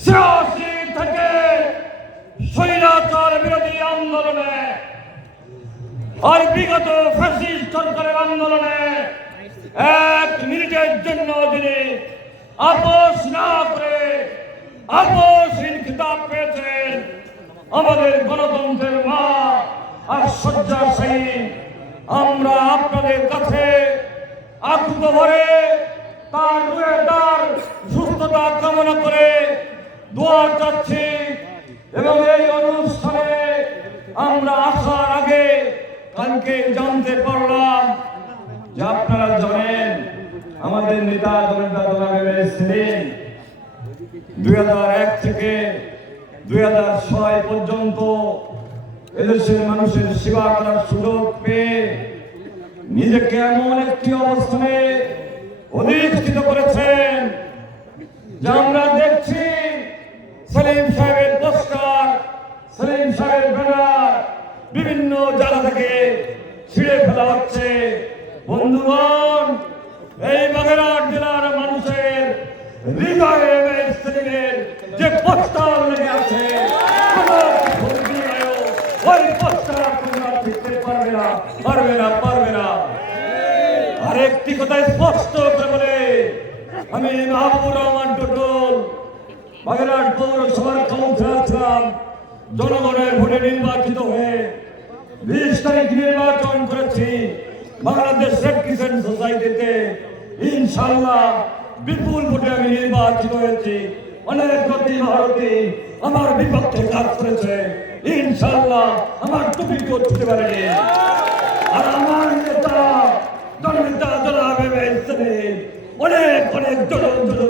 ছিয়াশি থেকে স্বৈরাচার বিরোধী আন্দোলনে আর বিগত ফ্যাসিস্ট সরকারের আন্দোলনে এক মিনিটের জন্য যিনি আপোষ না করে আপোষহীন খিতাব পেয়েছেন আমাদের গণতন্ত্রের মা আর শয্যাশায়ী আমরা আপনাদের কাছে আকুত ভরে তার তার সুস্থতা কামনা করে দোয়া চাচ্ছি এবং এই অনুষ্ঠানে আমরা আসার আগে কালকে জানতে পারলাম যে আপনারা জানেন, আমাদের নেতা জনতা দলের সেলিম দুই থেকে দুই হাজার ছয় পর্যন্ত এদেশের মানুষের সেবা করার সুযোগ পেয়ে নিজেকে এমন একটি অবস্থানে অধিষ্ঠিত করেছেন যে আমরা সেলিম সাহেবের পোস্টার সেলিম সাহেবের ব্যানার বিভিন্ন জায়গা থেকে ছিঁড়ে ফেলা হচ্ছে। বন্ধুগণ, এই বাগেরহাট জেলার মানুষের হৃদয়ে যে পোস্টার লেগে আছে, ওই আরেকটি কথা স্পষ্ট করে বলে, আমি মাহবুবুর রহমান টুটুল বাগেরহাট পৌরসভার কাউন্সিলর ছিলাম জনগণের ভোটে নির্বাচিত হয়ে বিশ তারিখ নির্বাচন করেছি। বাংলাদেশ রেড ক্রিসেন্ট সোসাইটিতে ইনশাল্লাহ বিপুল ভোটে আমি নির্বাচিত হয়েছি। অনেক প্রতি ভারতী আমার বিপক্ষে কাজ করেছে। ইনশাল্লাহ আমার টুপি করতে পারেনি। আর আমার নেতা জননেতা জনাবে অনেক অনেক ব্যাপার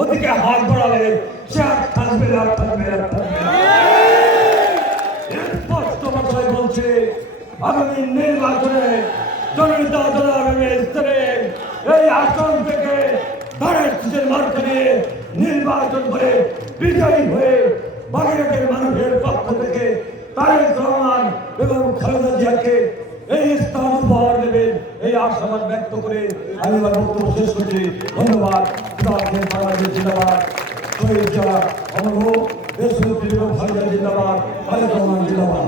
ওদিকে হাত বাড়ালে সে আর থাকবে আর থাকবে। আর থাকবে বলছে, আগামী নির্বাচনে জননেতা জনাবে মেসনে এই আসন থেকে মার্কা নিয়ে নির্বাচন করে বিজয়ী হয়ে বাগেরহাটের মানুষের পক্ষ থেকে তারেক রহমান এবং খালেদা জিয়াকে এই স্থান উপহার দেবেন। এই আশাবাদ ব্যক্ত করে আমি আমার বক্তব্য শেষ করছি। খুদাহাফেজ, বাংলাদেশ জিন্দাবাদ। শহীদ জিয়া অনুভব খালেদা জিন্দাবাদ জিন্দাবাদ।